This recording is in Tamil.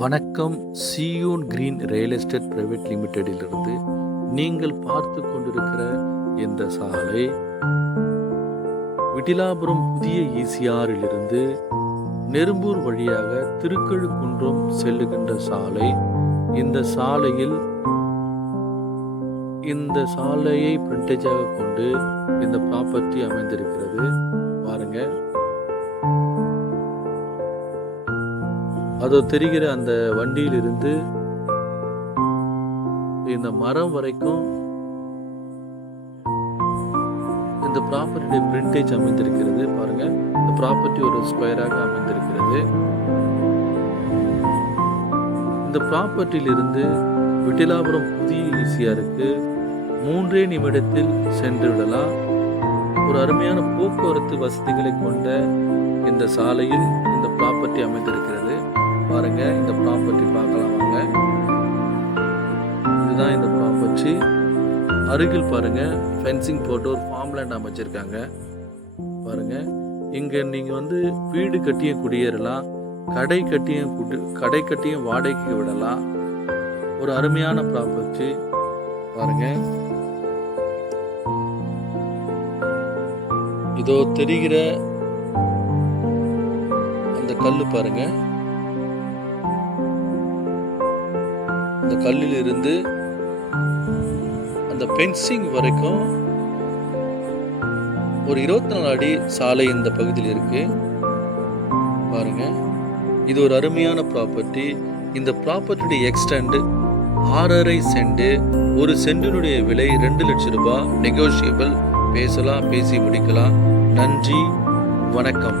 வணக்கம். சியூன் கிரீன் ரியல் எஸ்டேட் பிரைவேட் லிமிடெடிலிருந்து நீங்கள் பார்த்து கொண்டிருக்கிற இந்த சாலை விட்டிலாபுரம் புதிய ஈசிஆரிலிருந்து நெரும்பூர் வழியாக திருக்கழுக்குன்றம் செல்லுகின்ற சாலை. இந்த சாலையை ஃப்ரண்டேஜாக கொண்டு இந்த ப்ராப்பர்ட்டி அமைந்திருக்கிறது. பாருங்க, அதோ தெரிகிற அந்த வண்டியிலிருந்து இந்த மரம் வரைக்கும் இந்த ப்ராப்பர்ட்டி பிரிண்டேஜ் அமைந்திருக்கிறது. பாருங்க, இந்த ப்ராப்பர்ட்டி ஒரு ஸ்கொயராக அமைந்திருக்கிறது. இந்த ப்ராப்பர்ட்டியிலிருந்து விட்டிலாபுரம் புதிய ஈசிஆருக்கு 3 நிமிடத்தில் சென்று விடலாம். ஒரு அருமையான போக்குவரத்து வசதிகளை கொண்ட இந்த சாலையில் இந்த ப்ராப்பர்ட்டி அமைந்திருக்கிறது. பாருங்க, இந்த ப்ராப்பர்ட்டி பார்க்கலாம் வாங்க. இதுதான் இந்த ப்ராப்பர்ட்டி. அருகில் பாருங்க ஃபென்சிங் போட்டு ஒரு ஃபார்ம் லேண்ட் அமைச்சிருக்காங்க. பாருங்க, இங்க நீங்க வீடு கட்டியும் குடியேறலாம், கடை கட்டியும் வாடகைக்கு விடலாம். ஒரு அருமையான ப்ராப்பர்ட்டி. பாருங்க, இதோ தெரிகிற அந்த கல்லு பாருங்க. அந்த கல்லில் இருந்து அந்த ஃபென்சிங் வரைக்கும் ஒரு 24 அடி சாலை இந்த பகுதியில் இருக்கு. பாருங்க, இது ஒரு அருமையான ப்ராப்பர்ட்டி. இந்த ப்ராப்பர்ட்டியுடைய எக்ஸ்டெண்ட் 6.5 சென்ட். ஒரு சென்டினுடைய விலை 2 லட்சம் ரூபாய். நெகோஷியபிள். பேசலாம், பேசி முடிக்கலாம். நன்றி, வணக்கம்.